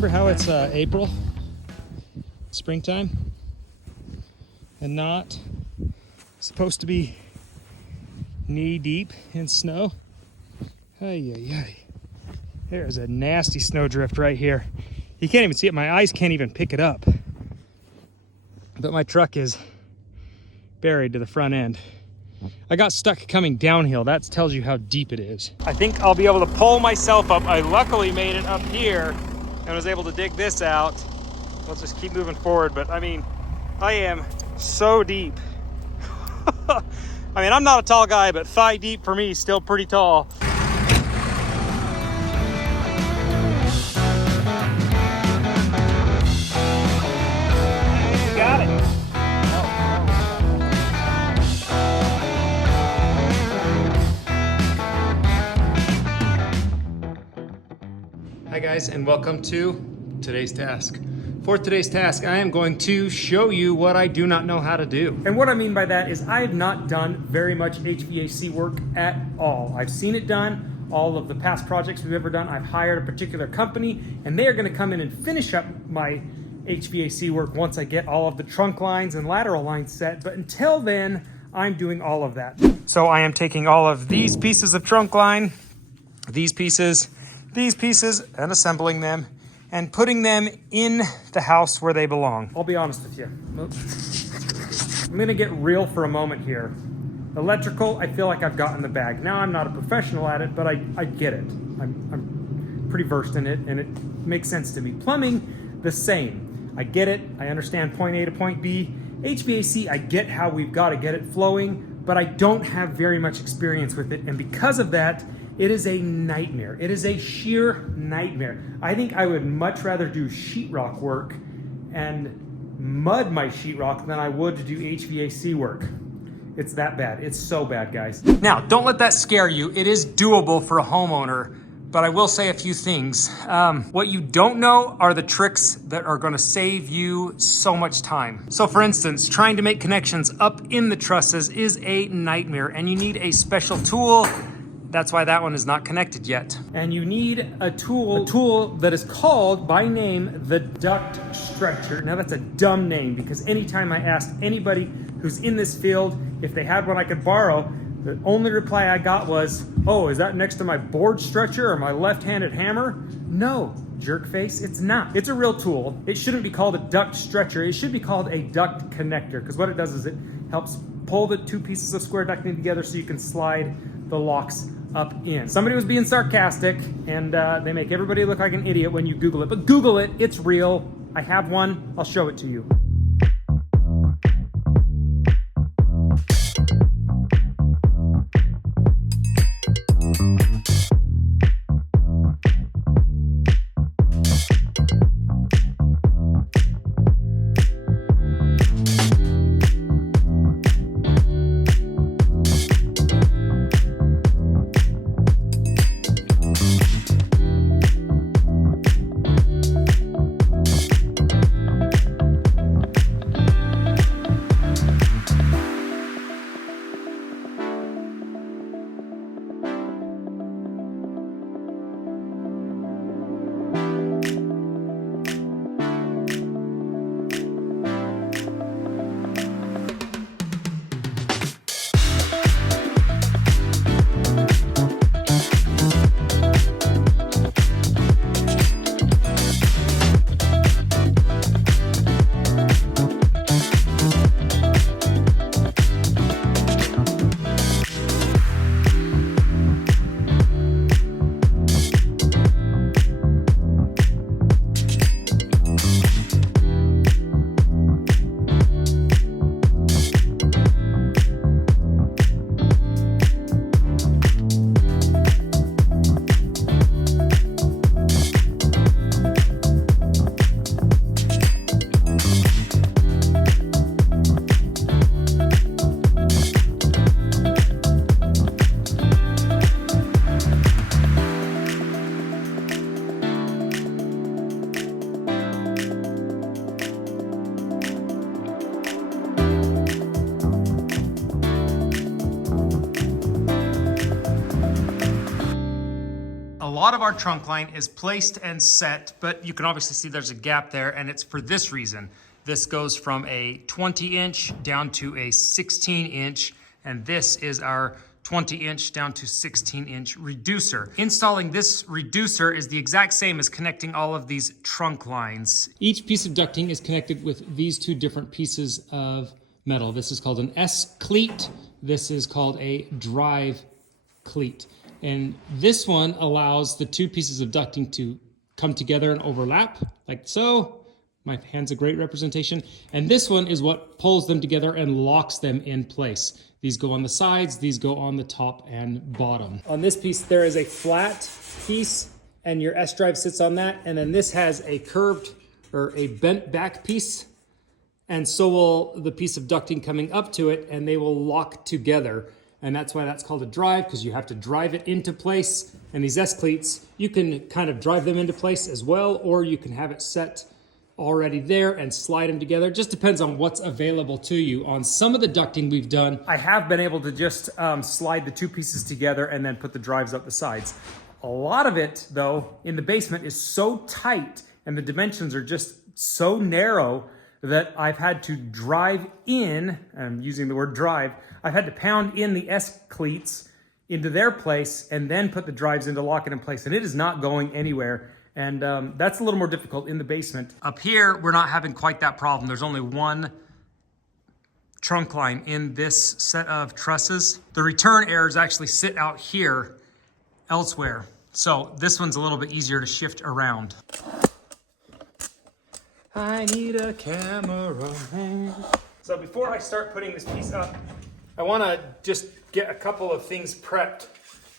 remember how it's April, springtime, and not supposed to be knee deep in snow? Ay, ay, ay. There's a nasty snowdrift right here. You can't even see it. My eyes can't even pick it up. But my truck is buried to the front end. I got stuck coming downhill. That tells you how deep it is. I think I'll be able to pull myself up. I luckily made it up here and was able to dig this out. Let's just keep moving forward. But I mean, I am so deep. I mean, I'm not a tall guy, but thigh deep for me is still pretty tall. Hi guys, and welcome to today's task. For today's task, I am going to show you what I do not know how to do. And what I mean by that is I have not done very much HVAC work at all. I've seen it done. All of the past projects we've ever done, I've hired a particular company and they are gonna come in and finish up my HVAC work once I get all of the trunk lines and lateral lines set. But until then, I'm doing all of that. So I am taking all of these pieces of trunk line, these pieces, and assembling them and putting them in the house where they belong. I'll be honest with you. I'm gonna get real for a moment here. Electrical, I feel like I've gotten the bag. Now, I'm not a professional at it, but I get it. I'm pretty versed in it and it makes sense to me. Plumbing, the same. I get it, I understand point A to point B. HVAC, I get how we've gotta get it flowing, but I don't have very much experience with it. And because of that, it is a nightmare. It is a sheer nightmare. I think I would much rather do sheetrock work and mud my sheetrock than I would to do HVAC work. It's that bad. It's so bad, guys. Now, don't let that scare you. It is doable for a homeowner, but I will say a few things. What you don't know are the tricks that are gonna save you so much time. So for instance, trying to make connections up in the trusses is a nightmare and you need a special tool. That's why that one is not connected yet. And you need a tool that is called by name the duct stretcher. Now that's a dumb name because anytime I asked anybody who's in this field if they had one I could borrow, the only reply I got was, oh, is that next to my board stretcher or my left-handed hammer? No, jerk face, it's not. It's a real tool. It shouldn't be called a duct stretcher. It should be called a duct connector because what it does is it helps pull the two pieces of square ducting together so you can slide the locks up in. Somebody was being sarcastic and they make everybody look like an idiot when you Google it, but Google it, it's real. I have one, I'll show it to you. lot of our trunk line is placed and set, but you can obviously see there's a gap there, and it's for this reason. This goes from a 20-inch down to a 16-inch, and this is our 20-inch down to 16-inch reducer. Installing this reducer is the exact same as connecting all of these trunk lines. Each piece of ducting is connected with these two different pieces of metal. This is called an S-cleat. This is called a drive cleat. And this one allows the two pieces of ducting to come together and overlap, like so. My hand's a great representation. And this one is what pulls them together and locks them in place. These go on the sides, these go on the top and bottom. On this piece, there is a flat piece, and your S drive sits on that. And then this has a curved or a bent back piece. And so will the piece of ducting coming up to it, and they will lock together. And that's why that's called a drive, because you have to drive it into place. And these S-cleats, you can kind of drive them into place as well, or you can have it set already there and slide them together. Just depends on what's available to you. On some of the ducting we've done, I have been able to just slide the two pieces together and then put the drives up the sides. A lot of it, though, in the basement is so tight and the dimensions are just so narrow that I've had to drive in, and I'm using the word drive, I've had to pound in the S-cleats into their place and then put the drives in to lock it in place. And it is not going anywhere. And that's a little more difficult in the basement. Up here, we're not having quite that problem. There's only one trunk line in this set of trusses. The return arrows actually sit out here elsewhere. So this one's a little bit easier to shift around. I need a cameraman. So before I start putting this piece up, I want to just get a couple of things prepped.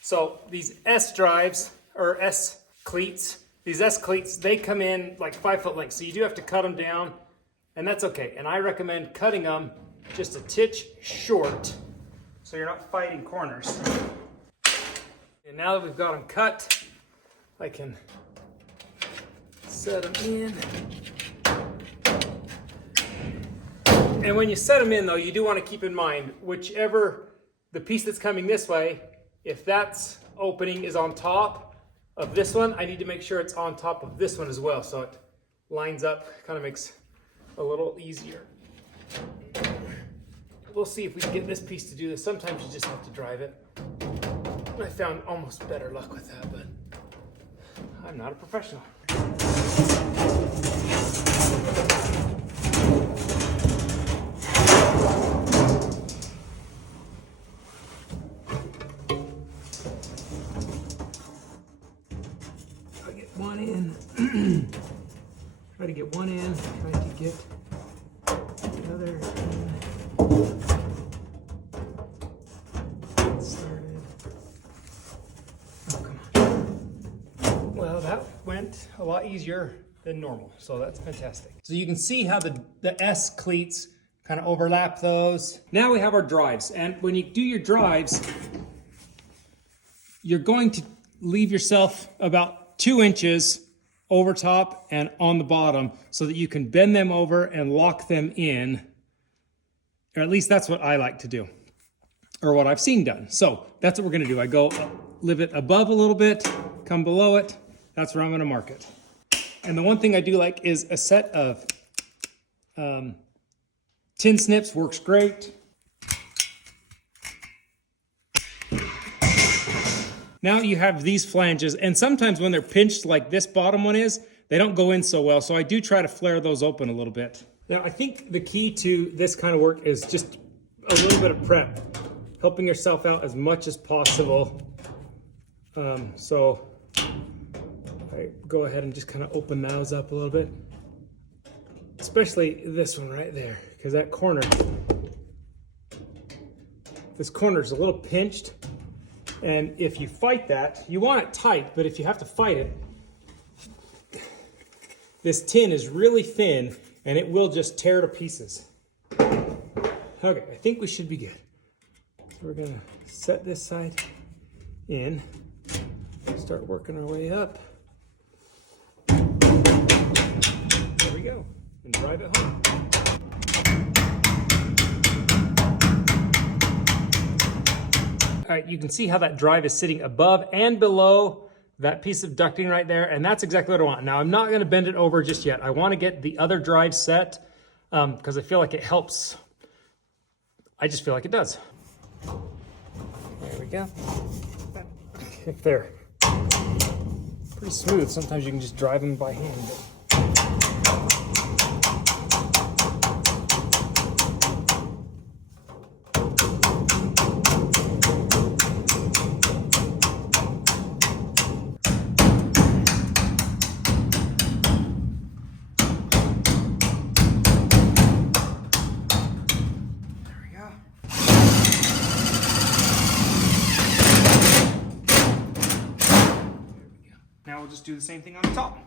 So these S drives, or S cleats, these S cleats, they come in like 5 foot lengths. So you do have to cut them down, and that's okay. And I recommend cutting them just a titch short so you're not fighting corners. And now that we've got them cut, I can set them in. And when you set them in, though, you do want to keep in mind, whichever the piece that's coming this way, if that's opening is on top of this one, I need to make sure it's on top of this one as well, so it lines up, kind of makes a little easier. We'll see if we can get this piece to do this. Sometimes you just have to drive it. I found almost better luck with that, but I'm not a professional. I'll get one in. Try to get one in. Try to get the other in. Get started. Oh, come on. Well, that went a lot easier than normal, so that's fantastic. So you can see how the S cleats kind of overlap those. Now we have our drives, and when you do your drives, you're going to leave yourself about 2 inches over top and on the bottom so that you can bend them over and lock them in. Or at least that's what I like to do, or what I've seen done. So that's what we're gonna do. I go live it above a little bit, come below it. That's where I'm gonna mark it. And the one thing I do like is a set of tin snips works great. Now you have these flanges, and sometimes when they're pinched like this bottom one is, they don't go in so well, so I do try to flare those open a little bit. Now I think the key to this kind of work is just a little bit of prep, helping yourself out as much as possible. So I go ahead and just kind of open those up a little bit, especially this one right there, because that corner, this corner is a little pinched. And if you fight that, you want it tight, but if you have to fight it, this tin is really thin and it will just tear to pieces. Okay, I think we should be good. So we're gonna set this side in, start working our way up. There we go, and drive it home. All right, you can see how that drive is sitting above and below that piece of ducting right there, and that's exactly what I want. Now, I'm not gonna bend it over just yet. I wanna get the other drive set because I feel like it helps. I just feel like it does. There we go. If they're pretty smooth, sometimes you can just drive them by hand. Now we'll just do the same thing on the top.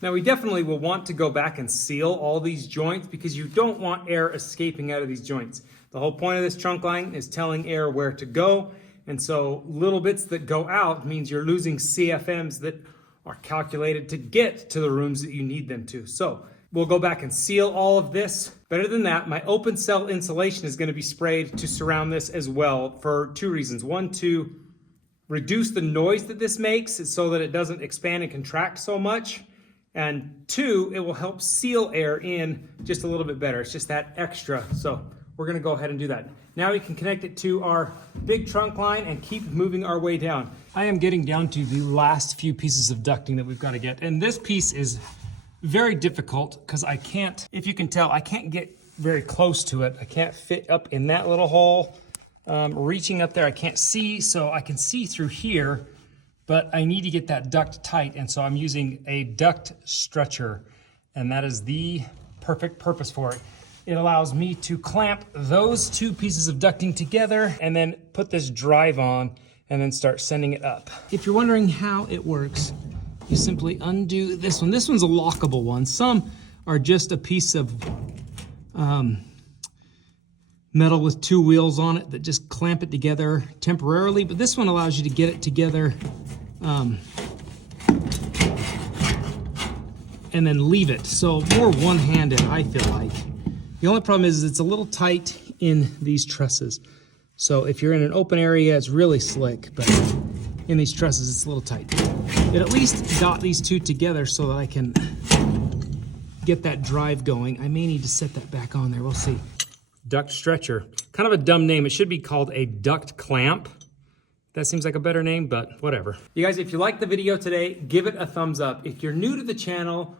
Now we definitely will want to go back and seal all these joints because you don't want air escaping out of these joints. The whole point of this trunk line is telling air where to go, and so little bits that go out means you're losing CFMs that are calculated to get to the rooms that you need them to. So we'll go back and seal all of this. Better than that, my open cell insulation is going to be sprayed to surround this as well for two reasons. One, to reduce the noise that this makes so that it doesn't expand and contract so much. And two, it will help seal air in just a little bit better. It's just that extra. So we're gonna go ahead and do that. Now we can connect it to our big trunk line and keep moving our way down. I am getting down to the last few pieces of ducting that we've got to get. And this piece is very difficult because I can't, if you can tell, I can't get very close to it. I can't fit up in that little hole. Reaching up there, I can't see, so I can see through here, but I need to get that duct tight, and so I'm using a duct stretcher, and that is the perfect purpose for it. It allows me to clamp those two pieces of ducting together and then put this drive on and then start sending it up. If you're wondering how it works, you simply undo this one. This one's a lockable one. Some are just a piece of metal with two wheels on it that just clamp it together temporarily, but this one allows you to get it together and then leave it. So more one-handed, I feel like. The only problem is it's a little tight in these trusses. So if you're in an open area, it's really slick, but in these trusses, it's a little tight. But at least dot these two together so that I can get that drive going. I may need to set that back on there, we'll see. Duct stretcher, kind of a dumb name. It should be called a duct clamp. That seems like a better name, but whatever. You guys, if you liked the video today, give it a thumbs up. If you're new to the channel,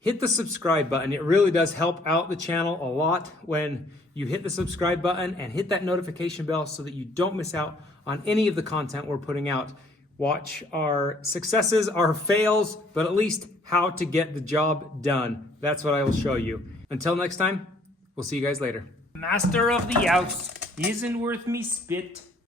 hit the subscribe button. It really does help out the channel a lot when you hit the subscribe button and hit that notification bell so that you don't miss out on any of the content we're putting out. Watch our successes, our fails, but at least how to get the job done. That's what I will show you. Until next time, we'll see you guys later. Master of the house isn't worth me spit.